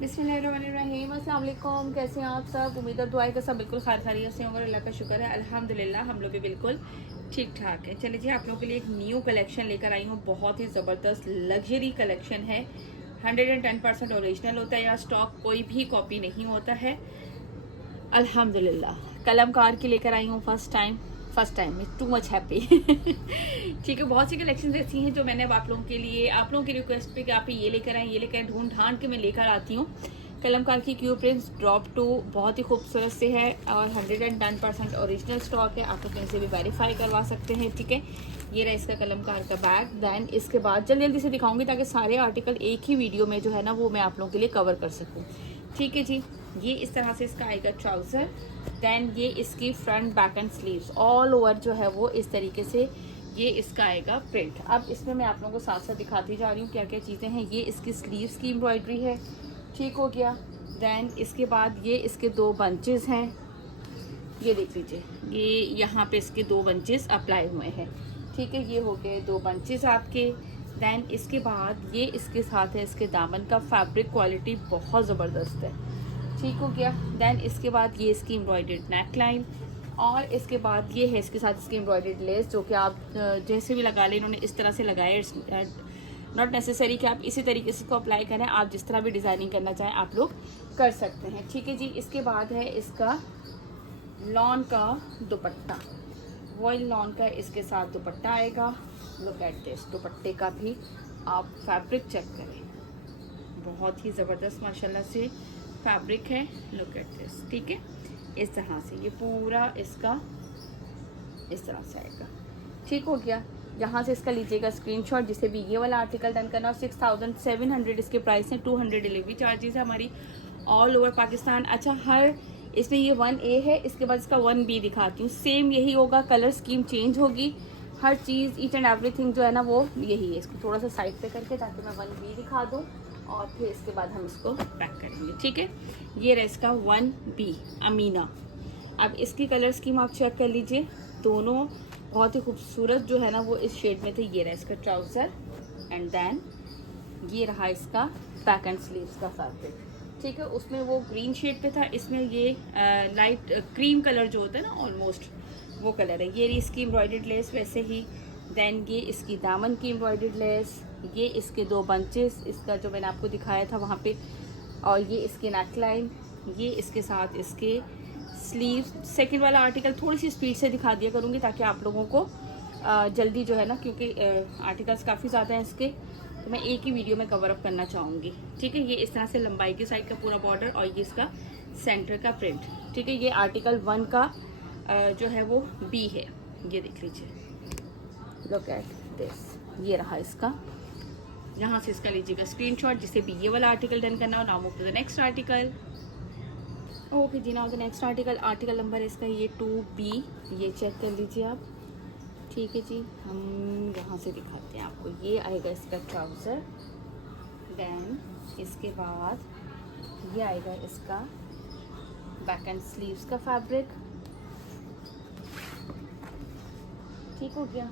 बिस्मिल्लाहिर्रहमानिर्रहीम, अस्सलाम वालेकुम। कैसे हैं आप सब? उम्मीद और दुआ है कि सब बिल्कुल खैरियत से होंगे। अल्लाह का शुक्र है, अल्हम्दुलिल्लाह हम लोग भी बिल्कुल ठीक ठाक है। चलिए जी, आप लोगों के लिए एक न्यू कलेक्शन लेकर आई हूँ। बहुत ही ज़बरदस्त लग्जरी कलेक्शन है। 110% ओरिजिनल होता है। यहाँ स्टॉक कोई भी कॉपी नहीं होता है, अल्हम्दुलिल्लाह। कलमकार की लेकर आई हूँ first time too much happy. ठीक है, बहुत सी कलेक्शन ऐसी हैं जो मैंने अब आप लोगों की रिक्वेस्ट पे कि आप ये लेकर आए, ये लेकर ढूंढ ढांड के मैं लेकर आती हूँ। कलमकार की क्यू प्रिंट्स ड्रॉप 2 बहुत ही खूबसूरत से है और 110% ओरिजिनल स्टॉक है। आप लोग कहीं से भी वेरीफाई करवा सकते हैं। ठीक है, ये रहा इसका कलमकार का बैग। दैन इसके बाद जल्दी से दिखाऊंगी ताकि सारे आर्टिकल एक ही वीडियो में जो है ना वो मैं आप लोगों के लिए कवर कर सकूँ। ठीक है जी, ये इस तरह से इसका आएगा ट्राउज़र। दैन ये इसकी front back and sleeves all over जो है वो इस तरीके से ये इसका आएगा प्रिंट। अब इसमें मैं आप लोगों को साथ साथ दिखाती जा रही हूँ क्या क्या चीज़ें हैं। ये इसकी स्लीव्स की एम्ब्रॉयडरी है, ठीक हो गया। दैन इसके बाद ये इसके 2 बंचेस हैं, ये देख लीजिए, ये यहाँ पे इसके 2 बंचेस अप्लाई हुए हैं। ठीक है, ये हो गए 2 बंचेस आपके। दैन इसके बाद ये इसके साथ है इसके दामन का फैब्रिक, क्वालिटी बहुत ज़बरदस्त है, ठीक हो गया। दैन इसके बाद ये इसकी एम्ब्रॉयडर्ड नेक लाइन और इसके बाद ये है इसके साथ इसकी एम्ब्रॉयडर्ड लेस, जो कि आप जैसे भी लगा लें, इन्होंने इस तरह से लगाया। नॉट नेसेसरी कि आप इसी तरीके से इसको अप्लाई करें, आप जिस तरह भी डिज़ाइनिंग करना चाहें आप लोग कर सकते हैं। ठीक है जी, इसके बाद है इसका लॉन का दुपट्टा, वॉयल लॉन का इसके साथ दुपट्टा आएगा। लुक एट दिस, दुपट्टे का भी आप फैब्रिक चेक करें, बहुत ही ज़बरदस्त माशाल्लाह से फैब्रिक है। लुक एट दिस, ठीक है, इस तरह से ये पूरा इसका इस तरह से आएगा, ठीक हो गया। यहाँ से इसका लीजिएगा स्क्रीनशॉट, जिसे भी ये वाला आर्टिकल डन करना। 6700 इसके प्राइस हैं। 200 डिलीवरी चार्जेस है हमारी ऑल ओवर पाकिस्तान। अच्छा, हर इसमें ये 1A है, इसके बाद इसका 1B दिखाती हूँ। सेम यही होगा, कलर स्कीम चेंज होगी, हर चीज़ ईच एंड एवरीथिंग जो है ना वो यही है। इसको थोड़ा सा साइड पे करके ताकि मैं 1B दिखा दूँ और फिर इसके बाद हम इसको पैक करेंगे। ठीक है, ये रहा इसका 1B अमीना। अब इसकी कलर स्कीम आप चेक कर लीजिए, दोनों बहुत ही खूबसूरत जो है ना वो इस शेड में थे। ये रहा इसका ट्राउज़र एंड देन ये रहा इसका बैक एंड स्लीव्स का फैब्रिक। ठीक है, उसमें वो ग्रीन शेड पे था, इसमें ये लाइट क्रीम कलर जो होता है ना ऑलमोस्ट वो कलर है। ये इसकी एम्ब्रॉयडर्ड लेस वैसे ही। देन ये इसकी दामन की एम्ब्रॉयडर्ड लेस, ये इसके 2 बंचेस, इसका जो मैंने आपको दिखाया था वहाँ पे, और ये इसकी नेक लाइन, ये इसके साथ इसके स्लीव। सेकंड वाला आर्टिकल थोड़ी सी स्पीड से दिखा दिया करूँगी ताकि आप लोगों को जल्दी जो है ना, क्योंकि आर्टिकल्स काफ़ी ज़्यादा हैं इसके, तो मैं एक ही वीडियो में कवर अप करना चाहूँगी। ठीक है, ये इस तरह से लंबाई की साइड का पूरा बॉर्डर और ये इसका सेंटर का प्रिंट। ठीक है, ये आर्टिकल 1 का जो है वो B है, ये देख लीजिए। लुक एट दिस, ये रहा इसका। यहाँ से इसका लीजिएगा स्क्रीनशॉट, जिसे भी ये वाला आर्टिकल डन करना हो। Now move to the next article. Okay जी, now the next article number इसका ये 2B, ये चेक कर लीजिए आप। ठीक है जी, हम यहाँ से दिखाते हैं आपको। ये आएगा इसका ट्राउज़र, देन इसके बाद ये आएगा इसका बैक एंड स्लीव्स का फैब्रिक, ठीक हो गया।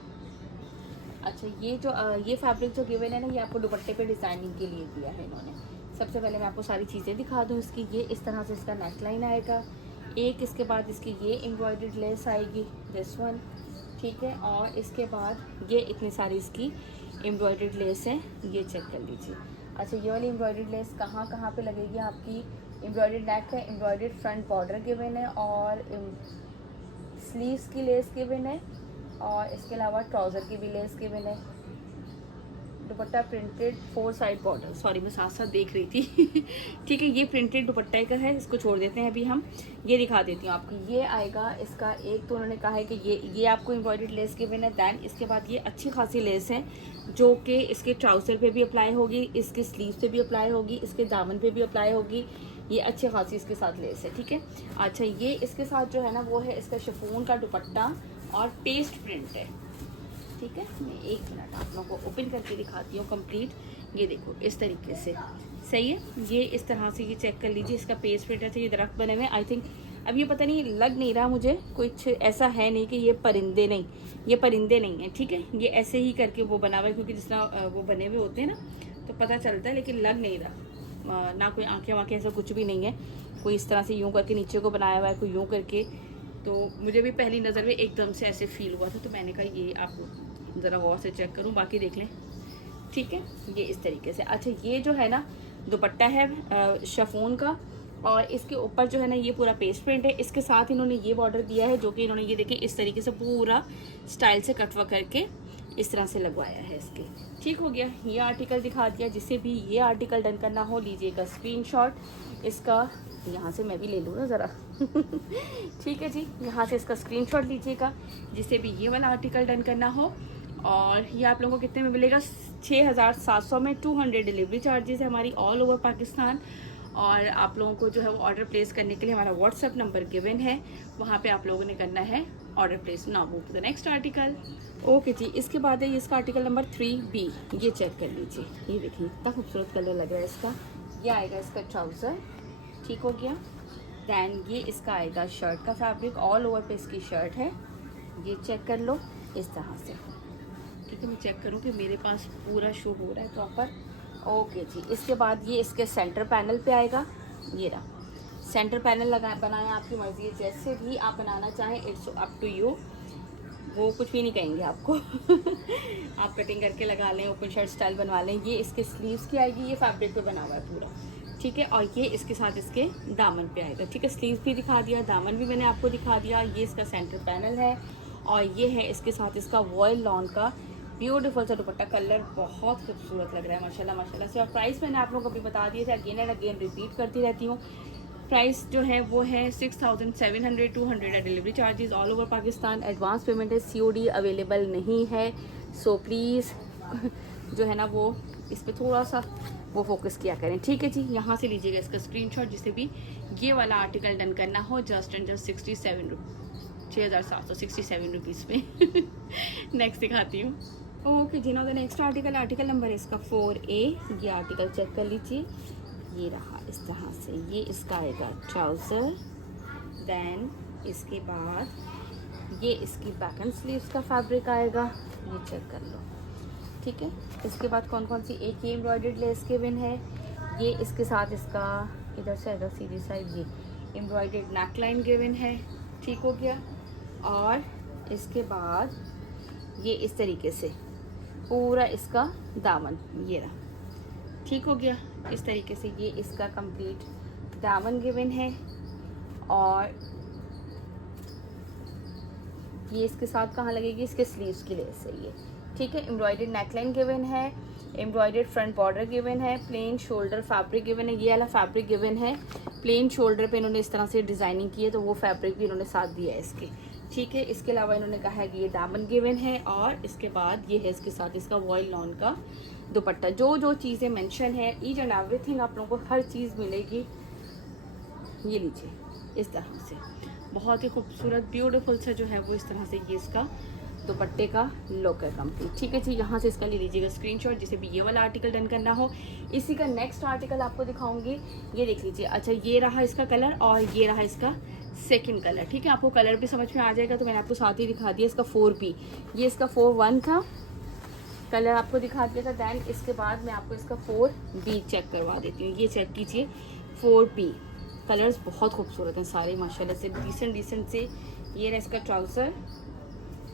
अच्छा, ये जो ये फैब्रिक जो गिवन है ना, ये आपको दुपट्टे पे डिज़ाइनिंग के लिए दिया है इन्होंने। सबसे पहले मैं आपको सारी चीज़ें दिखा दूँ इसकी। ये इस तरह से इसका नेक लाइन आएगा, एक इसके बाद इसकी ये एम्ब्रॉयडर्ड लेस आएगी, दिस वन, ठीक है, और इसके बाद ये इतनी सारी इसकी एम्ब्रॉयडर्ड लेस है, ये चेक कर लीजिए। अच्छा, ये वाली एम्ब्रॉयडर्ड लेस कहाँ कहाँ पे लगेगी आपकी? एम्ब्रॉयडर्ड नेक है, एम्ब्रॉयडर्ड फ्रंट बॉर्डर गिवन है और स्लीव्स की लेस गिवन है, और इसके अलावा ट्राउज़र की भी लेस गिवन है। दुपट्टा प्रिंटेड 4 साइड बॉर्डर, सॉरी मैं साथ साथ देख रही थी। ठीक है, ये प्रिंटेड दुपट्टे का है, इसको छोड़ देते हैं अभी हम। ये दिखा देती हूँ आपको, ये आएगा इसका एक, तो उन्होंने कहा है कि ये आपको एम्ब्रॉयडर्ड लेस गिवन है। दैन इसके बाद ये अच्छी खासी लेस है जो कि इसके ट्राउज़र पे भी अप्लाई होगी, इसके स्लीव पे भी अप्लाई होगी, इसके दामन पे भी अप्लाई होगी। ये अच्छी खासी इसके साथ लेस है, ठीक है। अच्छा, ये इसके साथ जो है ना वो है इसका शिफॉन का दुपट्टा और पेस्ट प्रिंट है। ठीक है, मैं 1 मिनट आप लोगों को ओपन करके दिखाती हूँ कंप्लीट। ये देखो इस तरीके से, सही है। ये इस तरह से ये चेक कर लीजिए, इसका पेस्ट प्रिंट है। ये दरख्त बने हुए, आई थिंक अब ये पता नहीं लग नहीं रहा मुझे, कुछ ऐसा है नहीं कि ये परिंदे नहीं हैं। ठीक है, ये ऐसे ही करके वो बना हुआ है, क्योंकि जिस तरह वो बने हुए होते हैं ना तो पता चलता है, लेकिन लग नहीं रहा। ना कोई आंखें वाँखें ऐसा कुछ भी नहीं है, कोई इस तरह से यूँ करके नीचे को बनाया हुआ है, कोई यूँ करके। तो मुझे भी पहली नज़र में एकदम से ऐसे फील हुआ था, तो मैंने कहा ये आप ज़रा गौर से चेक करूँ, बाकी देख लें। ठीक है, ये इस तरीके से। अच्छा, ये जो है ना दुपट्टा है शिफॉन का, और इसके ऊपर जो है ना ये पूरा पेस्ट प्रिंट है। इसके साथ इन्होंने ये बॉर्डर दिया है, जो कि इन्होंने ये देखिए इस तरीके से पूरा स्टाइल से कटवा करके इस तरह से लगवाया है इसके। ठीक हो गया, ये आर्टिकल दिखा दिया। जिससे भी ये आर्टिकल डन करना हो, लीजिएगा स्क्रीनशॉट इसका। यहाँ से मैं भी ले लूँ ना ज़रा ठीक है जी, यहाँ से इसका स्क्रीनशॉट लीजिएगा जिससे भी ये वाला आर्टिकल डन करना हो। और ये आप लोगों को कितने में मिलेगा? 6700 में। 200 डिलीवरी चार्जेस है हमारी ऑल ओवर पाकिस्तान। और आप लोगों को जो है वो ऑर्डर प्लेस करने के लिए हमारा व्हाट्सएप नंबर गिवन है, वहाँ पे आप लोगों ने करना है order place. Now move to the next article. Okay जी, इसके बाद है इसका आर्टिकल नंबर 3B। ये चेक कर लीजिए, ये देखिए कितना खूबसूरत कलर लग रहा है इसका। ये आएगा इसका ट्राउज़र, ठीक हो गया। दैन ये इसका आएगा शर्ट का फैब्रिक, ऑल ओवर पे इसकी शर्ट है। ये चेक कर लो इस तरह से। ठीक है, मैं चेक करूँ कि मेरे पास पूरा शो हो रहा है प्रॉपर। ओके जी, इसके बाद ये इसके सेंटर पैनल पे आएगा। ये रहा सेंटर पैनल बनाया, आपकी मर्जी है, जैसे भी आप बनाना चाहें, इट्स अप टू यू। वो कुछ भी नहीं कहेंगे आपको आप कटिंग करके लगा लें, ओपन शर्ट स्टाइल बनवा लें। ये इसके स्लीव्स की आएगी, ये फैब्रिक पे बना हुआ है पूरा। ठीक है, और ये इसके साथ इसके दामन पे आएगा। ठीक है, स्लीव्स भी दिखा दिया, दामन भी मैंने आपको दिखा दिया। ये इसका सेंटर पैनल है, और ये है इसके साथ इसका वॉयल लॉन का ब्यूटीफुल सा दुपट्टा। कलर बहुत खूबसूरत लग रहा है माशाल्लाह माशाल्लाह से। और प्राइस मैंने आप लोगों को भी बता दिए थे, अगेन एंड अगेन रिपीट करती रहती हूँ। प्राइस जो है वो है 6700, 200 है delivery charges all over Pakistan. Advance payment है, COD अवेलेबल नहीं है। सो प्लीज़ जो है ना वो इस पर थोड़ा सा वो फोकस किया करें। ठीक है जी, यहाँ से लीजिएगा इसका स्क्रीनशॉट जिससे भी ये वाला आर्टिकल डन करना हो। जस्ट एंड जस्ट 6767 रुपीज़ में नेक्स्ट दिखाती हूँ। ओके जी, now the next article number है इसका 4A। ये आर्टिकल चेक कर लीजिए, ये रहा इस तरह से। ये इसका आएगा ट्राउज़र, देन इसके बाद ये इसकी बैक एंड स्लीव्स का फैब्रिक आएगा। ये चेक कर लो। ठीक है, इसके बाद कौन कौन सी, एक ये एम्ब्रॉयडर्ड लेस गिवन है। ये इसके साथ इसका इधर से आएगा सीधी साइड, ये एम्ब्रॉयडर्ड नेकलाइन गिवन है। ठीक हो गया, और इसके बाद ये इस तरीके से पूरा इसका दामन, ये रहा। ठीक हो गया, इस तरीके से ये इसका कंप्लीट दामन गिवन है। और ये इसके साथ कहाँ लगेगी? इसके स्लीव्स की लेस है ये। ठीक है, एम्ब्रॉयडर्ड नेकलाइन गिवन है, एम्ब्रॉयडर्ड फ्रंट बॉर्डर गिवन है, प्लेन शोल्डर फैब्रिक गिवन है। ये वाला फैब्रिक गिवन है, प्लेन शोल्डर पे इन्होंने इस तरह से डिज़ाइनिंग की है, तो वो फैब्रिक भी इन्होंने साथ दिया है इसके। ठीक है, इसके अलावा इन्होंने कहा है कि ये दामन गिवन है, और इसके बाद ये है इसके साथ इसका वॉयल लॉन का दुपट्टा। जो जो चीज़ें मेंशन है, ईच एंड एवरीथिंग आप लोगों को हर चीज़ मिलेगी। ये लीजिए इस तरह से, बहुत ही खूबसूरत ब्यूटीफुल सा जो है वो इस तरह से ये इसका दुपट्टे का लुक है कंप्लीट। ठीक है जी, यहाँ से इसका ले लीजिएगा स्क्रीनशॉट जिसे भी ये वाला आर्टिकल डन करना हो। इसी का नेक्स्ट आर्टिकल आपको दिखाऊंगी, ये देख लीजिए। अच्छा, ये रहा इसका कलर, और ये रहा इसका सेकंड कलर। ठीक है, आपको कलर भी समझ में आ जाएगा, तो मैंने आपको साथ ही दिखा दिया इसका 4B। ये इसका 4-1 था, कलर आपको दिखा दिया था। दैन इसके बाद मैं आपको इसका 4B चेक करवा देती हूँ। ये चेक कीजिए 4B, कलर्स बहुत खूबसूरत हैं सारे माशाल्लाह से, डिसेंट से। ये रहा इसका ट्राउज़र,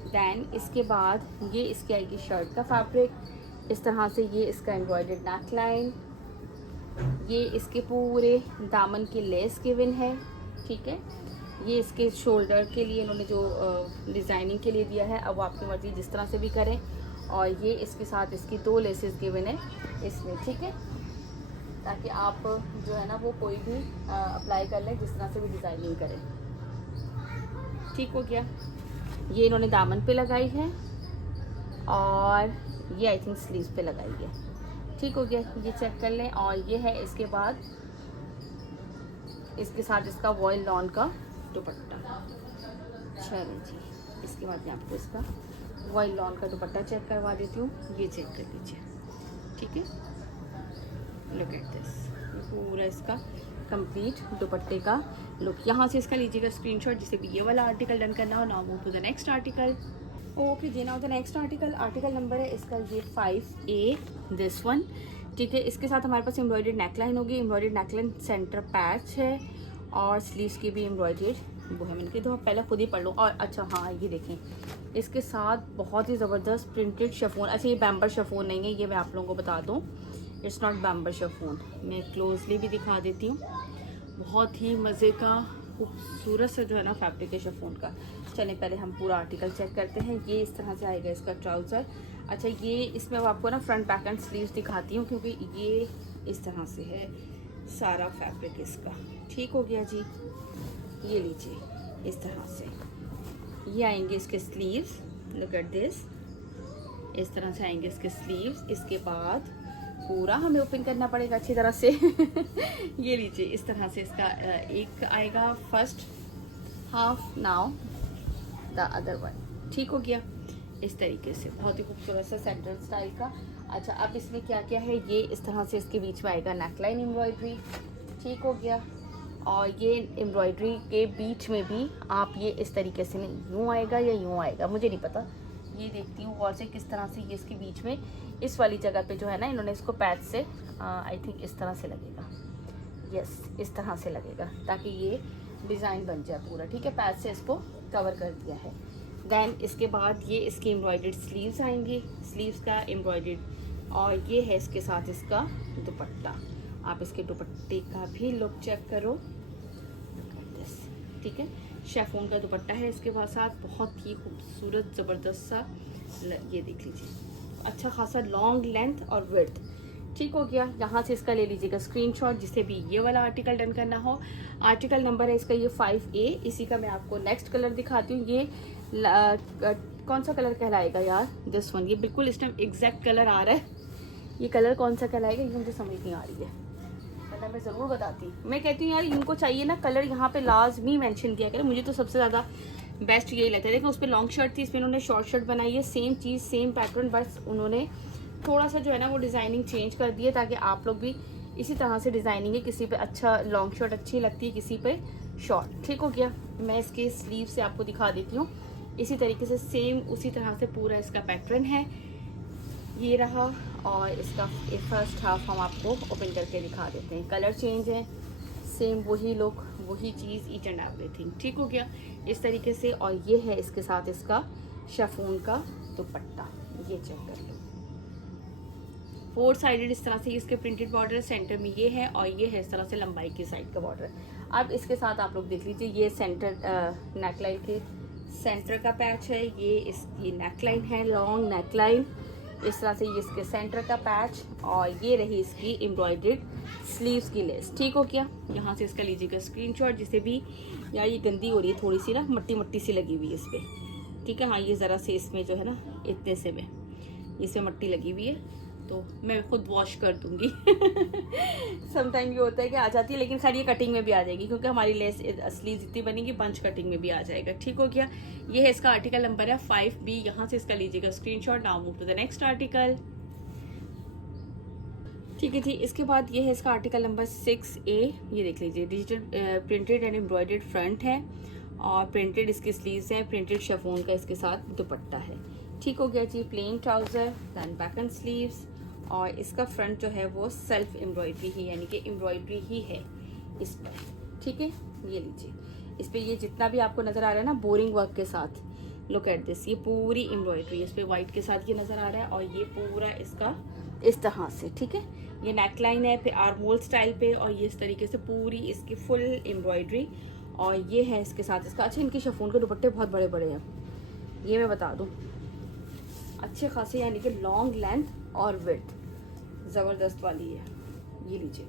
दैन इसके बाद ये इसकी आएगी शर्ट का फैब्रिक इस तरह से। ये इसका एम्ब्रॉयडर्ड नेक लाइन, ये इसके पूरे दामन की लेस गिवन है। ठीक है, ये इसके शोल्डर के लिए इन्होंने जो डिज़ाइनिंग के लिए दिया है, अब आपकी मर्ज़ी जिस तरह से भी करें। और ये इसके साथ इसकी 2 लेसेस गिवन है इसमें। ठीक है, ताकि आप जो है ना वो कोई भी अप्लाई कर लें, जिस तरह से भी डिज़ाइनिंग करें। ठीक हो गया, ये इन्होंने दामन पे लगाई है, और ये आई थिंक स्लीव्स पे लगाई है। ठीक हो गया, ये चेक कर लें। और ये है इसके बाद इसके साथ इसका वॉयल लॉन का दुपट्टा। चलो जी, इसके बाद मैं आपको इसका वॉयल लॉन का दुपट्टा चेक करवा देती हूँ। ये चेक कर लीजिए। ठीक है, लुक एट दिस, पूरा इसका कंप्लीट दुपट्टे का लुक। यहाँ से इसका लीजिएगा स्क्रीनशॉट जिसे भी ये वाला आर्टिकल डन करना हो। Now move to the next article. Okay जी, now the next article number है इसका ये 5A, दिस वन। ठीक है, इसके साथ हमारे पास एम्ब्रॉयडर्ड नेकलाइन होगी, एम्ब्रॉयडर्ड नेकलाइन सेंटर पैच है और स्लीव्स की भी एम्ब्रॉयडर्ड वो है। मैंने कहा पहले खुद ही पढ़ लूँ। और अच्छा हाँ, ये देखें, इसके साथ बहुत ही ज़बरदस्त प्रिंटेड शिफॉन। अच्छा, ये बैम्बर शिफॉन नहीं है, ये मैं आप लोगों को बता दूँ, इट्स नॉट बैम्बर शिफॉन। मैं क्लोजली भी दिखा देती हूँ। बहुत ही मज़े का खूबसूरत सा जो है ना फैब्रिक है शिफॉन का। चलें पहले हम पूरा आर्टिकल चेक करते हैं। ये इस तरह से आएगा इसका ट्राउज़र। अच्छा, ये इसमें आपको ना फ्रंट बैक एंड स्लीव्स दिखाती हूँ, क्योंकि ये इस तरह से है सारा फैब्रिक इसका। ठीक हो गया जी, ये लीजिए इस तरह से ये आएंगे इसके स्लीव्स। लुक एट दिस, इस तरह से आएंगे इसके स्लीव्स। इसके बाद पूरा हमें ओपन करना पड़ेगा अच्छी तरह से। ये लीजिए इस तरह से इसका एक आएगा first half, now the other one. ठीक हो गया, इस तरीके से बहुत ही खूबसूरत सा सेंटर स्टाइल का। अच्छा, अब इसमें क्या क्या है, ये इस तरह से इसके बीच में आएगा नेकलाइन एम्ब्रॉयडरी। ठीक हो गया, और ये एम्ब्रॉयडरी के बीच में भी आप ये इस तरीके से, नहीं यूँ आएगा या यूँ आएगा मुझे नहीं पता, ये देखती हूँ और से किस तरह से ये इसके बीच में इस वाली जगह पे जो है ना इन्होंने इसको पैच से आई थिंक इस तरह से लगेगा, यस इस तरह से लगेगा, ताकि ये डिज़ाइन बन जाए पूरा। ठीक है, पैच से इसको कवर कर दिया है। देन इसके बाद ये इसकी एम्ब्रॉयडर्ड स्लीव्स आएंगी, स्लीव्स का एम्ब्रॉयडर्ड, और ये है इसके साथ इसका दुपट्टा। आप इसके दुपट्टे का भी लुक चेक करो, ठीक है, शिफॉन का दुपट्टा है इसके बाद साथ, बहुत ही खूबसूरत ज़बरदस्त सा। ये देख लीजिए, अच्छा खासा लॉन्ग लेंथ और विड्थ। ठीक हो गया, यहाँ से इसका ले लीजिएगा स्क्रीनशॉट, जिसे भी ये वाला आर्टिकल डन करना हो। आर्टिकल नंबर है इसका ये 5A। इसी का मैं आपको नेक्स्ट कलर दिखाती हूँ। ये कौन सा कलर कहलाएगा यार, दिस वन, ये बिल्कुल इस टाइम एग्जैक्ट कलर आ रहा है। ये कलर कौन सा कहलाएगा ये मुझे समझ नहीं आ रही है, वरना मैं ज़रूर बताती। मैं कहती हूँ यार इनको चाहिए ना कलर यहाँ पे लाजमी मेंशन किया करें, मुझे तो सबसे ज़्यादा बेस्ट यही लगता है। देखो उस पर लॉन्ग शर्ट थी, इसमें उन्होंने शॉर्ट शर्ट बनाई है, सेम चीज़ सेम पैटर्न, बस उन्होंने थोड़ा सा जो है ना वो डिज़ाइनिंग चेंज कर दी है, ताकि आप लोग भी इसी तरह से डिज़ाइनिंग है, किसी पे अच्छा लॉन्ग शर्ट अच्छी लगती है, किसी पे शॉर्ट। ठीक हो गया, मैं इसके स्लीव से आपको दिखा देती हूँ। इसी तरीके से सेम उसी तरह से पूरा इसका पैटर्न है, ये रहा। और इसका फर्स्ट हाफ हम आपको ओपन करके दिखा देते हैं। कलर चेंज है, सेम वही लुक, वही चीज़, ईच एंड एवरीथिंग। ठीक हो गया, इस तरीके से। और ये है इसके साथ इसका शिफॉन का दुपट्टा, ये चेक कर लो, 4 साइडेड इस तरह से इसके प्रिंटेड बॉर्डर, सेंटर में ये है, और ये है इस तरह से लंबाई की साइड का बॉर्डर। अब इसके साथ आप लोग देख लीजिए, ये सेंटर नेकलाइन के सेंटर का पैच है, ये इसकी नेकलाइन है, लॉन्ग नेकलाइन, इस तरह से ये इसके सेंटर का पैच, और ये रही इसकी एम्ब्रॉयडर्ड स्लीव्स की लेस। ठीक हो गया, यहाँ से इसका लीजिएगा स्क्रीनशॉट, जिसे भी यार ये गंदी हो रही है थोड़ी सी ना, मट्टी मट्टी सी लगी हुई है इस पर। ठीक है, हाँ ये ज़रा से इसमें जो है ना इतने से में इसमें मट्टी लगी हुई है, तो मैं खुद वॉश कर दूंगी। समटाइम ये होता है कि आ जाती है, लेकिन खैर ये कटिंग में भी आ जाएगी, क्योंकि हमारी लेस असली जितनी बनेगी बंच कटिंग में भी आ जाएगा। ठीक हो गया, ये है इसका आर्टिकल नंबर है 5B। यहाँ से इसका लीजिएगा screenshot. Now move to the next article. ठीक है जी, इसके बाद ये है इसका आर्टिकल नंबर 6A। ये देख लीजिए, digital printed and embroidered front है, और प्रिंटेड इसके स्लीव्स हैं, प्रिंटेड शिफॉन का इसके साथ दुपट्टा है। ठीक हो गया जी, plain trouser, then back and sleeves, और इसका फ्रंट जो है वो सेल्फ एम्ब्रॉयडरी ही, यानी कि एम्ब्रॉयडरी ही है इस पर। ठीक है, ये लीजिए, इस पर ये जितना भी आपको नज़र आ रहा है ना बोरिंग वर्क के साथ, लुक एट दिस, ये पूरी एम्ब्रॉयडरी इस पर वाइट के साथ ये नज़र आ रहा है, और ये पूरा इसका इस तरह से। ठीक है, ये नेकलाइन है, फिर आर्महोल स्टाइल पे, और ये इस तरीके से पूरी इसकी फुल एम्ब्रॉयडरी, और ये है इसके साथ इसका। अच्छा, इनके शिफॉन के दुपट्टे बहुत बड़े बड़े हैं, ये मैं बता दूँ, अच्छे खासे, यानी कि लॉन्ग लेंथ और विड्थ ज़बरदस्त वाली है। ये लीजिए,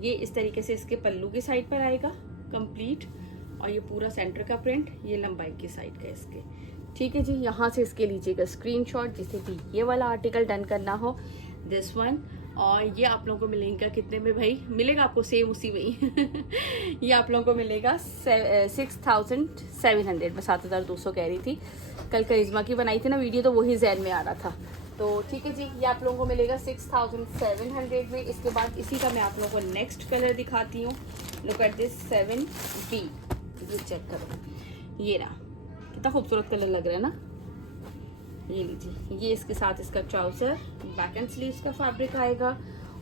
ये इस तरीके से इसके पल्लू की साइड पर आएगा कंप्लीट, और ये पूरा सेंटर का प्रिंट, ये लंबाई की साइड का इसके। ठीक है जी, यहाँ से इसके लीजिएगा स्क्रीनशॉट, जिसे भी ये वाला आर्टिकल डन करना हो, दिस वन। और ये आप लोगों को मिलेगा कितने में भाई, मिलेगा आपको सेम उसी में ही। ये आप लोगों को मिलेगा 6700 में, 7200 कह रही थी। कल करिश्मा की बनाई थी ना वीडियो, तो वही जहन में आ रहा था। तो ठीक है जी, ये आप लोगों को मिलेगा 6700 में। इसके बाद इसी का मैं आप लोगों को नेक्स्ट कलर दिखाती हूँ। लुक एट दिस 7B, ये चेक करो, ये ना कितना खूबसूरत कलर लग रहा है ना। ये लीजिए, ये इसके साथ इसका ट्राउज़र, बैक एंड स्लीव्स का फैब्रिक आएगा,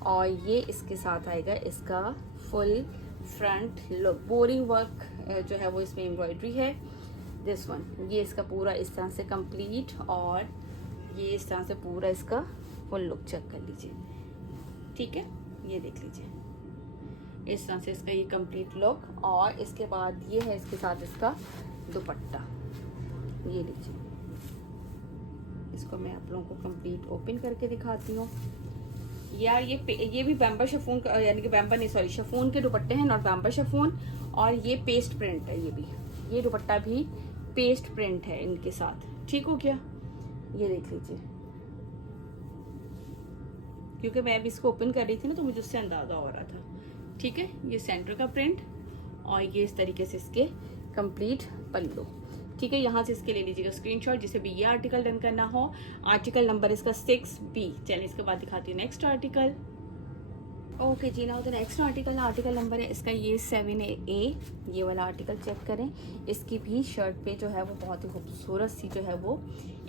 और ये इसके साथ आएगा इसका full front look. Boring work जो है वो इसमें एम्ब्रॉयडरी है। दिस वन, ये इसका पूरा इस तरह से कंप्लीट, और ये इस तरह से पूरा इसका फुल लुक चेक कर लीजिए। ठीक है, ये देख लीजिए इस तरह से इसका ये कंप्लीट लुक। और इसके बाद ये है इसके साथ इसका दुपट्टा, ये लीजिए। इसको मैं आप लोगों को कंप्लीट ओपन करके दिखाती हूँ। यार ये भी बैम्बर शिफॉन, यानी कि बैम्बर नहीं सॉरी शिफॉन के दुपट्टे हैं, नॉट बैम्बर शिफॉन। और ये पेस्ट प्रिंट है, ये भी, ये दुपट्टा भी पेस्ट प्रिंट है इनके साथ। ठीक हो गया, ये देख लीजिए। क्योंकि मैं अभी इसको ओपन कर रही थी ना, तो मुझे उससे अंदाजा हो रहा था। ठीक है, ये सेंटर का प्रिंट, और ये इस तरीके से इसके कंप्लीट पल्लू। ठीक है, यहाँ से इसके ले लीजिएगा स्क्रीनशॉट, जिसे भी ये आर्टिकल डन करना हो। आर्टिकल नंबर इसका 6B। चलिए इसके बाद दिखाती हूँ नेक्स्ट आर्टिकल। ओके जी, ना तो नेक्स्ट आर्टिकल नंबर है इसका ये 7A। ये वाला आर्टिकल चेक करें। इसकी भी शर्ट पे जो है वो बहुत ही खूबसूरत सी जो है वो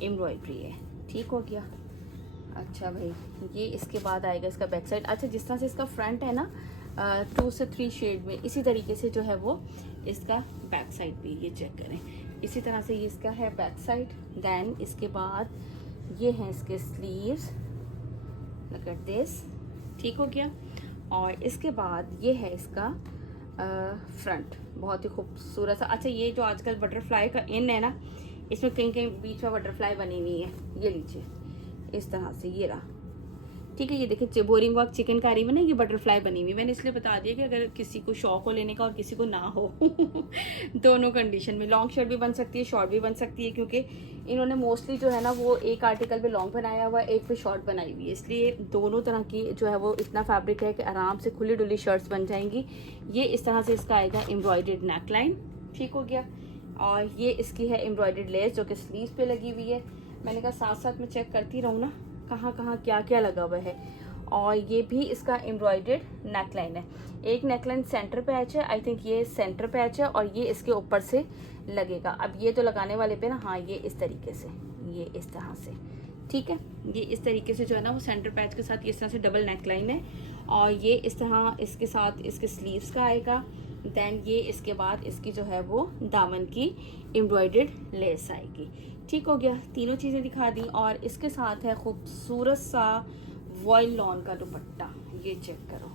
एम्ब्रॉयडरी है। ठीक हो गया। अच्छा भाई, ये इसके बाद आएगा इसका बैक साइड। अच्छा, जिस तरह से इसका फ्रंट है ना 2 से 3 शेड में, इसी तरीके से जो है वो इसका बैक साइड भी, ये चेक करें, इसी तरह से ये इसका है बैक साइड। देन इसके बाद ये हैं इसके स्लीव्स, लुक एट दिस। ठीक हो गया। और इसके बाद ये है इसका फ्रंट, बहुत ही खूबसूरत सा। अच्छा, ये जो आजकल बटरफ्लाई का इन है ना, इसमें कहीं कहीं बीच में बटरफ्लाई बनी हुई है, ये लीजिए इस तरह से, ये रहा। ठीक है, ये देखिए बोरिंग वर्क चिकनकारी में ना ये बटरफ्लाई बनी हुई। मैंने इसलिए बता दिया कि अगर किसी को शौक हो लेने का और किसी को ना हो दोनों कंडीशन में लॉन्ग शर्ट भी बन सकती है, शॉर्ट भी बन सकती है। क्योंकि इन्होंने मोस्टली जो है ना वो एक आर्टिकल पे लॉन्ग बनाया हुआ है, एक पे शॉर्ट बनाई हुई है, इसलिए दोनों तरह की जो है वो इतना फैब्रिक है कि आराम से खुली डुली शर्ट्स बन जाएंगी। ये इस तरह से इसका आएगा एम्ब्रॉयडर्ड नेकलाइन। ठीक हो गया। और ये इसकी है एम्ब्रॉयडर्ड लेस, जो कि स्लीव्स पे लगी हुई है। मैंने कहा साथ साथ में चेक करती रहूँ ना कहाँ कहाँ क्या क्या लगा हुआ है। और ये भी इसका एम्ब्रॉयडर्ड नेकलाइन है। एक नेकलाइन सेंटर पैच है, आई थिंक ये सेंटर पैच है, और ये इसके ऊपर से लगेगा। अब ये तो लगाने वाले पे ना, हाँ, ये इस तरीके से, ये इस तरह से। ठीक है, ये इस तरीके से जो है ना वो सेंटर पैच के साथ ये इस तरह से डबल नेकलाइन है। और ये इस तरह इसके साथ इसके स्लीव्स का आएगा। देन ये इसके बाद इसकी जो है वो दामन की एम्ब्रॉयडर्ड लेस आएगी। ठीक हो गया, तीनों चीज़ें दिखा दी। और इसके साथ है खूबसूरत सा वॉयल लॉन का दुपट्टा, ये चेक करो,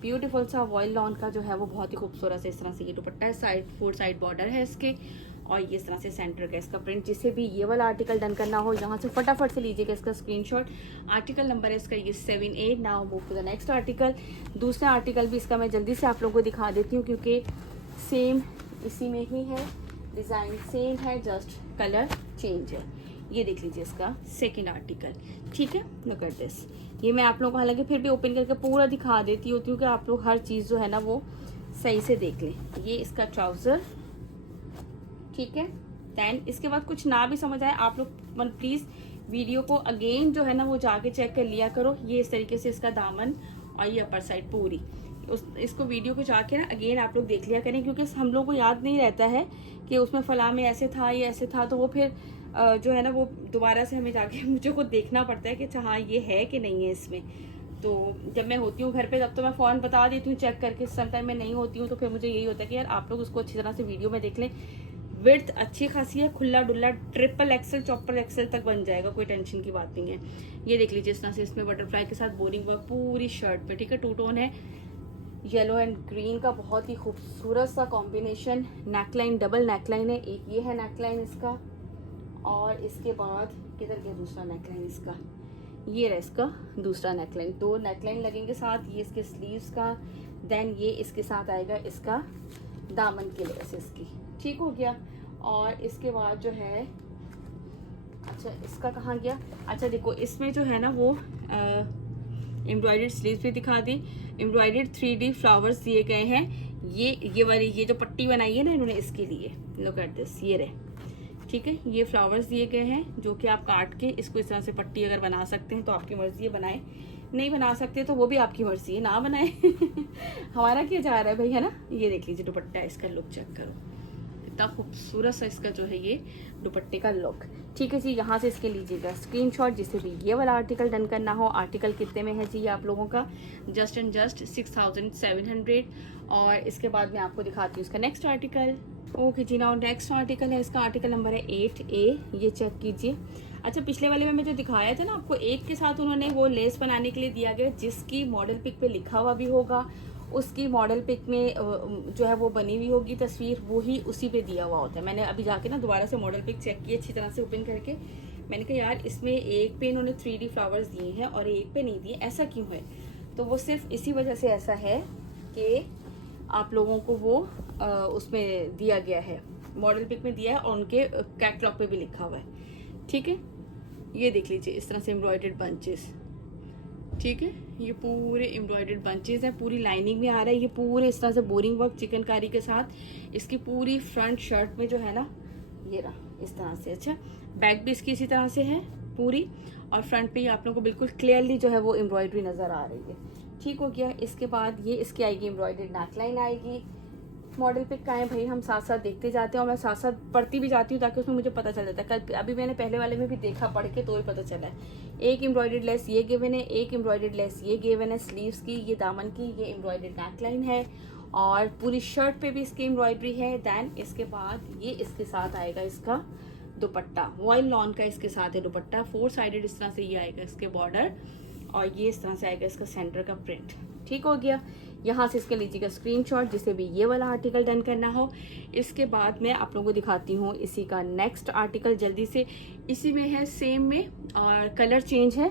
ब्यूटीफुल सा वॉयल लॉन का जो है वो बहुत ही खूबसूरत से इस तरह से ये दुपट्टा है। साइड 4 साइड बॉर्डर है इसके, और ये इस तरह से सेंटर का इसका प्रिंट। जिसे भी ये वाला आर्टिकल डन करना हो, यहाँ से फटाफट से लीजिएगा इसका स्क्रीनशॉट। आर्टिकल नंबर है इसका ये 7A। Now move to the next article. दूसरा आर्टिकल भी इसका मैं जल्दी से आप लोगों को दिखा देती हूँ, क्योंकि सेम इसी में ही है, डिज़ाइन सेम है, जस्ट कलर चेंज है। ये देख लीजिए इसका सेकंड आर्टिकल। ठीक है, लुक एट दिस। ये मैं आप लोगों को हालांकि फिर भी ओपन करके पूरा दिखा देती होती हूँ कि आप लोग हर चीज़ जो है ना वो सही से देख लें। ये इसका ट्राउज़र। ठीक है, दैन इसके बाद कुछ ना भी समझ आए आप लोग प्लीज़ वीडियो को अगेन जो है ना वो जाके चेक कर लिया करो। ये इस तरीके से इसका दामन, और ये अपर साइड पूरी, इसको वीडियो को जाके ना अगेन आप लोग देख लिया करें, क्योंकि हम लोग को याद नहीं रहता है कि उसमें फला में ऐसे था, ये ऐसे था, तो वो फिर जो है ना वो दोबारा से हमें जाके मुझे को देखना पड़ता है कि अच्छा हाँ ये है कि नहीं है इसमें। तो जब मैं होती हूँ घर पे तब तो मैं फ़ौरन बता देती हूँ चेक करके, समटाइम मैं नहीं होती हूँ तो फिर मुझे यही होता है कि यार आप लोग उसको अच्छी तरह से वीडियो में देख लें। विड्थ अच्छी खासी है, खुला डुल्ला ट्रिपल एक्सल चॉपर एक्सल तक बन जाएगा, कोई टेंशन की बात नहीं है। ये देख लीजिए इस तरह से इसमें बटरफ्लाई के साथ बोरिंग वर्क पूरी शर्ट पे। ठीक है, 2 टोन है, येलो एंड ग्रीन का बहुत ही खूबसूरत सा कॉम्बिनेशन। नेकलाइन डबल नेकलाइन है, एक ये है नेकलाइन इसका, और इसके बाद किधर गया दूसरा नेकलाइन इसका, ये रहा इसका दूसरा नेकलाइन। 2 नेकलाइन लगेंगे साथ, ये इसके स्लीव्स का। देन ये इसके साथ आएगा इसका दामन के लेस इसकी। ठीक हो गया। और इसके बाद जो है, अच्छा इसका कहाँ गया, अच्छा देखो इसमें जो है ना वो एम्ब्रॉयडर्ड स्लीव्स भी दिखा दी, एम्ब्रॉयडर्ड 3D फ्लावर्स दिए गए हैं। ये वाली ये जो पट्टी बनाई है ना इन्होंने इसके लिए, लुक एट दिस, ये रहे। ठीक है, ये फ्लावर्स दिए गए हैं जो कि आप काट के इसको इस तरह से पट्टी अगर बना सकते हैं तो आपकी मर्जी है, बनाए, नहीं बना सकते तो वो भी आपकी मर्जी है, ना बनाए हमारा क्या जा रहा है भाई, है ना। ये देख लीजिए दुपट्टा, इसका लुक चेक करो, कितना खूबसूरत सा इसका जो है ये दुपट्टे का लुक। ठीक है जी, यहाँ से इसके लीजिएगा स्क्रीनशॉट, जिससे भी ये वाला आर्टिकल डन करना हो। आर्टिकल कितने में है जी ये आप लोगों का? Just and just 6700। और इसके बाद मैं आपको दिखाती हूँ इसका नेक्स्ट आर्टिकल। ओके जी, नाउ नेक्स्ट आर्टिकल है, इसका आर्टिकल नंबर है 8A। ये चेक कीजिए। अच्छा, पिछले वाले में जो दिखाया था ना आपको, एक के साथ उन्होंने वो लेस बनाने के लिए दिया गया, जिसकी मॉडल पिक पे लिखा हुआ भी होगा, उसकी मॉडल पिक में जो है वो बनी हुई होगी तस्वीर, वो ही उसी पे दिया हुआ होता है। मैंने अभी जाके ना दोबारा से मॉडल पिक चेक की अच्छी तरह से ओपन करके। मैंने कहा यार, इसमें एक पे इन्होंने 3D फ्लावर्स दिए हैं और एक पे नहीं दिए, ऐसा क्यों है? तो वो सिर्फ इसी वजह से ऐसा है कि आप लोगों को वो उसमें दिया गया है, मॉडल पिक में दिया है और उनके कैटलॉग पे भी लिखा हुआ है। ठीक है, ये देख लीजिए इस तरह से एम्ब्रॉयडर्ड बंचेस। ठीक है, ये पूरे एम्ब्रॉयडर्ड बंचेस है, पूरी लाइनिंग में आ रहा है। ये पूरे इस तरह से बोरिंग वर्क चिकनकारी के साथ इसकी पूरी फ्रंट शर्ट में जो है ना, ये रहा इस तरह से। अच्छा, बैक भी इसकी इसी तरह से है पूरी, और फ्रंट पे आप लोगों को बिल्कुल क्लियरली जो है वो एम्ब्रॉयडरी नजर आ रही है। ठीक हो गया। इसके बाद ये इसकी आएगी एम्ब्रॉयडर्ड नेकलाइन आएगी। मॉडल पिक का है भाई, हम साथ साथ देखते जाते हैं और मैं साथ साथ पढ़ती भी जाती हूँ ताकि उसमें मुझे पता चल जाता है। कल अभी मैंने पहले वाले में भी देखा पढ़ के, तो ही पता चला है। एक एम्ब्रॉयडर्ड लेस ये गिवन है, एक एम्ब्रॉयडर्ड लेस ये गिवन है स्लीव्स की, ये दामन की, ये एम्ब्रॉयडर्ड नेकलाइन है और पूरी शर्ट पे भी इसकी एम्ब्रॉयडरी है। देन इसके बाद ये इसके साथ आएगा इसका दुपट्टा, वॉयल लॉन का इसके साथ है दुपट्टा, 4 साइडेड इस तरह से ये आएगा इसके बॉर्डर, और ये इस तरह से आएगा इसका सेंटर का प्रिंट। ठीक हो गया। यहाँ से इसके लीजिएगा स्क्रीनशॉट, जिसे भी ये वाला आर्टिकल डन करना हो। इसके बाद मैं आप लोगों को दिखाती हूँ इसी का नेक्स्ट आर्टिकल जल्दी से। इसी में है, सेम में, और कलर चेंज है,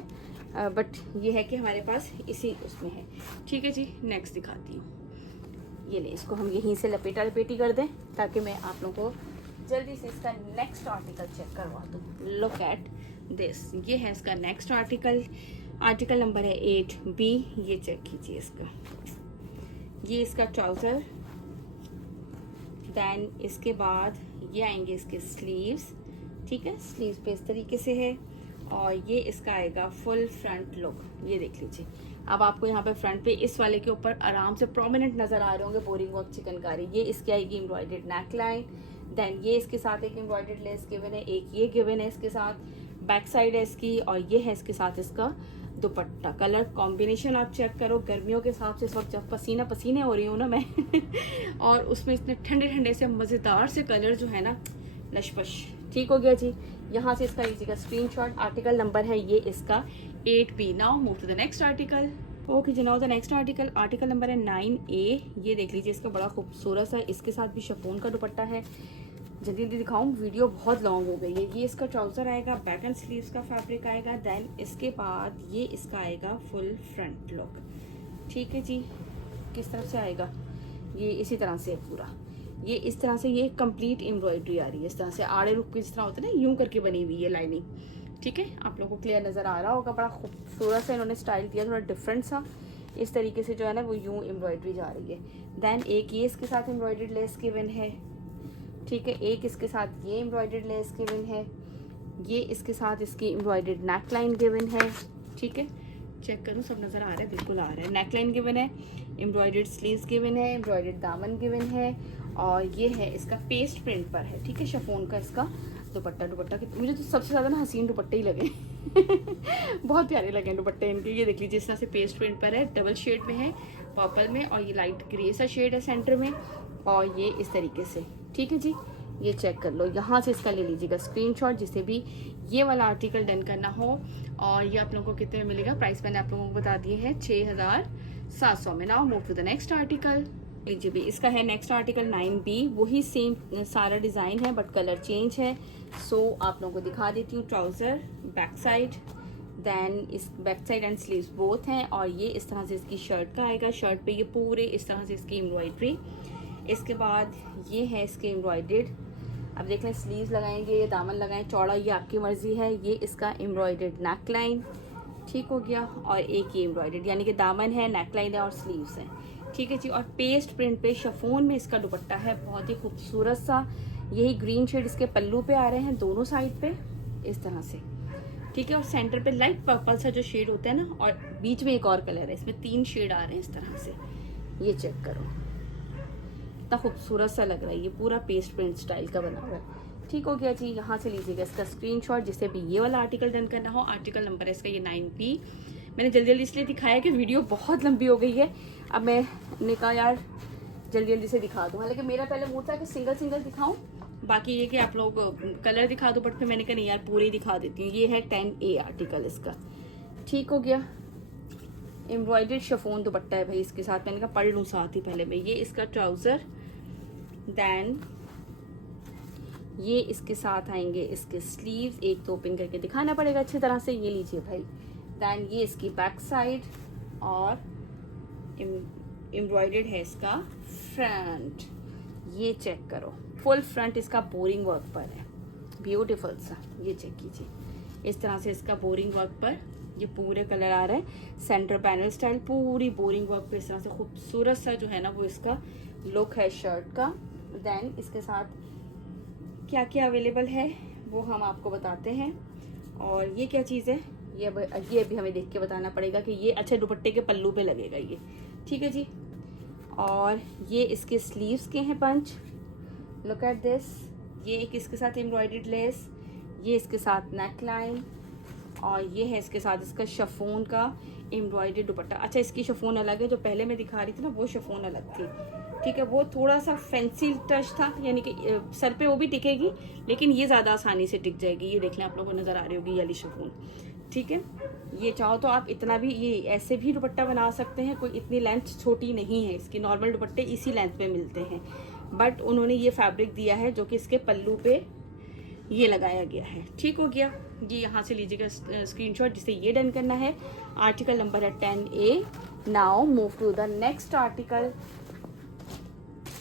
बट ये है कि हमारे पास इसी उसमें है। ठीक है जी, नेक्स्ट दिखाती हूँ। ये ले, इसको हम यहीं से लपेटा लपेटी कर दें ताकि मैं आप लोगों को जल्दी से इसका नेक्स्ट आर्टिकल चेक करवा दूँ। लुक एट दिस, ये है इसका नेक्स्ट आर्टिकल। आर्टिकल नंबर है 8B। ये चेक कीजिए इसका, ये इसका ट्राउज़र। देन इसके बाद ये आएंगे इसके स्लीव्स। ठीक है, स्लीव्स पे इस तरीके से है, और ये इसका आएगा फुल फ्रंट लुक। ये देख लीजिए, अब आपको यहाँ पे फ्रंट पे इस वाले के ऊपर आराम से प्रोमिनेंट नजर आ रहे होंगे बोरिंग वर्क चिकनकारी। ये इसकी आएगी एम्ब्रॉयडर्ड नेकलाइन। देन ये इसके साथ एक एम्ब्रॉयडर्ड लेस गिवन है, एक ये गिवन है इसके साथ, बैक साइड है इसकी, और ये है इसके साथ इसका दुपट्टा। कलर कॉम्बिनेशन आप चेक करो, गर्मियों के हिसाब से इस वक्त जब पसीना पसीने हो रही हूँ ना मैं और उसमें इतने ठंडे ठंडे से मज़ेदार से कलर जो है ना, लशपश। ठीक हो गया जी, यहाँ से इसका लीजिएगा स्क्रीनशॉट। आर्टिकल नंबर है ये इसका 8B। Now move to the next article. Okay जी, now the next article. Article number है 9A। ये देख लीजिए, इसका बड़ा खूबसूरत सा, इसके साथ भी शिफॉन का दुपट्टा है। जल्दी जल्दी दिखाऊं, वीडियो बहुत लॉन्ग हो गई है। ये इसका ट्राउज़र आएगा, बैक एंड स्लीव्स का फैब्रिक आएगा। देन इसके बाद ये इसका आएगा फुल फ्रंट लुक। ठीक है जी, किस तरफ से आएगा? ये इसी तरह से है पूरा, ये इस तरह से, ये कंप्लीट एम्ब्रॉयडरी आ रही है इस तरह से, आड़े रुख के जिस तरह होता है ना, यूं करके बनी हुई है लाइनिंग। ठीक है, आप लोगों को क्लियर नज़र आ रहा होगा। बड़ा खूबसूरत सा इन्होंने स्टाइल दिया, थोड़ा डिफरेंट सा, इस तरीके से जो है ना वो यूं एम्ब्रॉयडरी जा रही है। देन एक ये इसके साथ एम्ब्रॉयडर्ड लेस गिवन है। ठीक है, एक इसके साथ ये एम्ब्रॉयडर्ड लेस गिवन है, ये इसके साथ इसकी एम्ब्रॉयडर्ड नेकलाइन गिवन है। ठीक है, चेक करूँ, सब नज़र आ रहा है? बिल्कुल आ रहा है। नेकलाइन गिवन है, एम्ब्रॉयडर्ड स्लीव्स गिवन है, एम्ब्रॉयडर्ड दामन गिवन है, और ये है इसका पेस्ट प्रिंट पर है। ठीक है, शिफॉन का इसका दुपट्टा। दुपट्टा की मुझे तो सबसे ज़्यादा ना हसीन दुपट्टे ही लगे बहुत प्यारे लगे दुपट्टे इनके। ये देख लीजिए, इस तरह से पेस्ट प्रिंट पर है, डबल शेड में है, पर्पल में, और ये लाइट ग्रे सा शेड है सेंटर में, और ये इस तरीके से। ठीक है जी, ये चेक कर लो। यहाँ से इसका ले लीजिएगा स्क्रीनशॉट, जिसे भी ये वाला आर्टिकल डन करना हो। और ये आप लोगों को कितने में मिलेगा? प्राइस मैंने आप लोगों को बता दिए हैं 6700 में। Now move to the next article. लीजिए भी, इसका है नेक्स्ट आर्टिकल 9B। वही सेम सारा डिज़ाइन है बट कलर चेंज है। सो आप लोगों को दिखा देती हूँ। ट्राउज़र, बैक साइड, देन इस back side and sleeves both हैं, और ये इस तरह से इसकी शर्ट का आएगा। शर्ट पे ये पूरे इस तरह से इसकी एम्ब्रॉयडरी। इसके बाद ये है इसके एम्ब्रॉयडर्ड, अब देख लें स्लीव्स लगाएंगे या दामन लगाएं, चौड़ा ये आपकी मर्जी है। ये इसका एम्ब्रॉयडर्ड नेकलाइन। ठीक हो गया, और एक ये एम्ब्रॉयडर्ड, यानी कि दामन है, नेकलाइन है और स्लीव्स हैं। ठीक है जी, और पेस्ट प्रिंट पे शिफॉन में इसका दुपट्टा है, बहुत ही खूबसूरत सा। यही ग्रीन शेड इसके पल्लू पे आ रहे हैं दोनों साइड पे इस तरह से। ठीक है, और सेंटर पे लाइट पर्पल सा जो शेड होता है ना, और बीच में एक और कलर है, इसमें 3 शेड आ रहे हैं इस तरह से। ये चेक करो, कितना खूबसूरत सा लग रहा है, ये पूरा पेस्ट प्रिंट स्टाइल का बना हुआ है। ठीक हो गया जी, यहाँ से लीजिएगा इसका स्क्रीनशॉट जिससे भी ये वाला आर्टिकल डन करना हो। आर्टिकल नंबर है इसका ये 9P। मैंने जल्दी जल्दी इसलिए दिखाया कि वीडियो बहुत लंबी हो गई है। अब मैंने कहा यार जल्दी जल्दी से दिखा दूँ, हालांकि मेरा पहले मूड था कि सिंगल सिंगल दिखाऊँ, बाकी ये कि आप लोग कलर दिखा दो, बट फिर मैंने कहा नहीं यार पूरी दिखा देती हूँ। ये है 10A आर्टिकल इसका। ठीक हो गया, एम्ब्रॉयडर्ड शिफॉन दुपट्टा है भाई इसके साथ। मैंने कहा पढ़ लूँ साथ ही पहले मैं। ये इसका ट्राउज़र, देन ये इसके साथ आएंगे इसके स्लीव्स। एक तो ओपन करके दिखाना पड़ेगा अच्छी तरह से, ये लीजिए भाई। देन ये इसकी बैक साइड और एम्ब्रॉयडर्ड है इसका फ्रंट। ये चेक करो, फुल फ्रंट इसका बोरिंग वर्क पर है, ब्यूटीफुल सा। ये चेक कीजिए, इस तरह से इसका बोरिंग वर्क पर ये पूरे कलर आ रहा है। सेंटर पैनल स्टाइल पूरी बोरिंग वर्क पे इस तरह से खूबसूरत सा जो है ना वो इसका लुक है शर्ट का। देन इसके साथ क्या क्या अवेलेबल है वो हम आपको बताते हैं। और ये क्या चीज़ है ये अभी हमें देख के बताना पड़ेगा कि ये अच्छे दुपट्टे के पल्लू पे लगेगा ये। ठीक है जी। और ये इसके स्लीव्स के हैं पंच, लुक एट दिस। ये एक इसके साथ एम्ब्रॉयडर्ड लेस, ये इसके साथ नेक लाइन, और ये है इसके साथ इसका शिफॉन का एम्ब्रॉयडर्ड दुपट्टा। अच्छा इसकी शिफॉन अलग है, जो पहले मैं दिखा रही थी ना वो शिफॉन अलग थी। ठीक है, वो थोड़ा सा फैंसी टच था, यानी कि सर पे वो भी टिकेगी लेकिन ये ज़्यादा आसानी से टिक जाएगी। ये देख लें, आप लोगों को नज़र आ रही होगी ये वाली शिफॉन। ठीक है, ये चाहो तो आप इतना भी ये ऐसे भी दुपट्टा बना सकते हैं, कोई इतनी लेंथ छोटी नहीं है इसकी। नॉर्मल दुपट्टे इसी लेंथ पे मिलते हैं, बट उन्होंने ये फैब्रिक दिया है जो कि इसके पल्लू पे ये लगाया गया है। ठीक हो गया, ये यहाँ से लीजिएगा स्क्रीनशॉट जिसे ये डन करना है। आर्टिकल नंबर है 10A। Now move to the next article,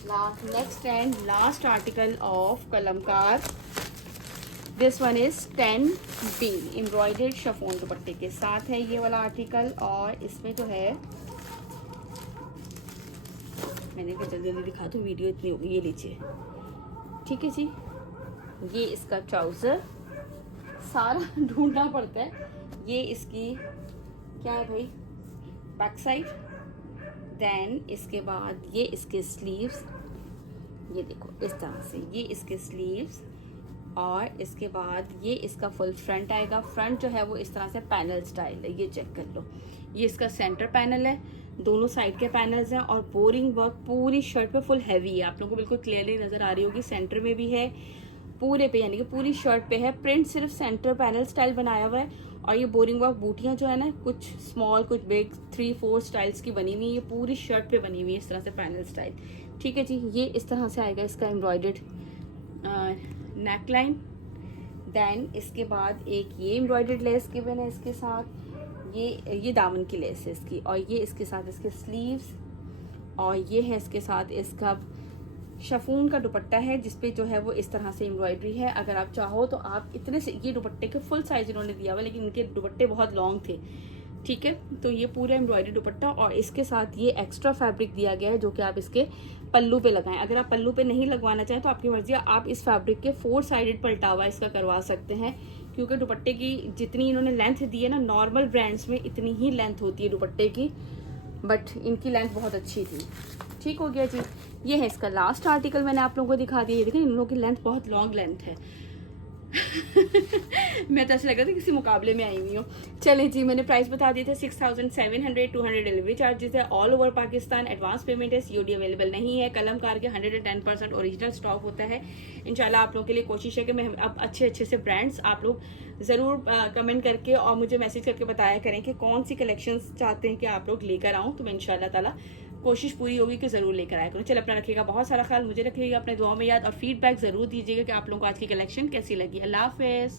next and last article of Kalamkar. This one is 10B, embroidered chiffon दुपट्टे के साथ है ये वाला आर्टिकल। और इसमें जो है मैंने कहा जल्दी जल्दी दिखा दूँ, वीडियो इतनी होगी। ये लीजिए, ठीक है जी। ये इसका ट्राउज़र, सारा ढूंढना पड़ता है। ये इसकी क्या है भाई, बैक साइड। देन इसके बाद ये इसके स्लीव्स, ये देखो इस तरह से ये इसके स्लीव्स। और इसके बाद ये इसका फुल फ्रंट आएगा। फ्रंट जो है वो इस तरह से पैनल स्टाइल है, ये चेक कर लो। ये इसका सेंटर पैनल है, दोनों साइड के पैनल्स हैं। और बोरिंग वर्क पूरी शर्ट पे फुल हैवी है, आप लोगों को बिल्कुल क्लियरली नज़र आ रही होगी। सेंटर में भी है पूरे पे, यानी कि पूरी शर्ट पे है। प्रिंट सिर्फ सेंटर पैनल स्टाइल बनाया हुआ है। और ये बोरिंग वर्क बूटियाँ जो है ना, कुछ स्मॉल कुछ बिग 3-4 स्टाइल्स की बनी हुई है। ये पूरी शर्ट पे बनी हुई है इस तरह से पैनल स्टाइल। ठीक है जी, ये इस तरह से आएगा इसका एम्ब्रॉयडर्ड नेक लाइन। देन इसके बाद एक ये एम्ब्रॉयडर्ड लेस गिवन है इसके साथ, ये दामन की लेस है इसकी। और ये इसके साथ इसके स्लीव्स, और ये है इसके साथ इसका शिफॉन का दुपट्टा है जिसपे जो है वो इस तरह से एम्ब्रॉयडरी है। अगर आप चाहो तो आप इतने से, ये दुपट्टे के फुल साइज इन्होंने दिया हुआ, लेकिन इनके दुपट्टे बहुत लॉन्ग थे। ठीक है, तो ये पूरा एम्ब्रॉयडरी दुपट्टा और इसके साथ ये एक्स्ट्रा फैब्रिक दिया गया है जो कि आप इसके पल्लू पे लगाएं। अगर आप पल्लू पे नहीं लगवाना चाहें तो आपकी मर्जी है, आप इस फैब्रिक के 4 साइडेड पलटावा इसका करवा सकते हैं। क्योंकि दुपट्टे की जितनी इन्होंने लेंथ दी है ना, नॉर्मल ब्रांड्स में इतनी ही लेंथ होती है दुपट्टे की, बट इनकी लेंथ बहुत अच्छी थी। ठीक हो गया जी, ये है इसका लास्ट आर्टिकल, मैंने आप लोगों को दिखा दिया। ये देखें इन लोगों की लेंथ बहुत लॉन्ग लेंथ है। मैं तो ऐसा लग रहा था किसी मुकाबले में आई हुई हूँ। चलें जी, मैंने प्राइस बता दिए थे 6700, 200 डिलीवरी चार्जेस है, all over Pakistan, advance payment है, COD अवेलेबल नहीं है। कलमकार के 110% ओरिजिनल स्टॉक होता है। इंशाल्लाह आप लोगों के लिए कोशिश है कि मैं अब अच्छे से ब्रांड्स आप लोग ज़रूर कमेंट करके और मुझे मैसेज करके बताया करें कि कौन सी कलेक्शंस चाहते हैं कि आप लोग लेकर आऊँ। तो मैं इंशाल्लाह ताला कोशिश पूरी होगी कि ज़रूर लेकर आया करूँ। चलो अपना रखिएगा बहुत सारा ख्याल, मुझे रखिएगा अपने दुआ में याद, और फीडबैक ज़रूर दीजिएगा कि आप लोगों को आज की कलेक्शन कैसी लगी। अल्लाह हाफ़िज़।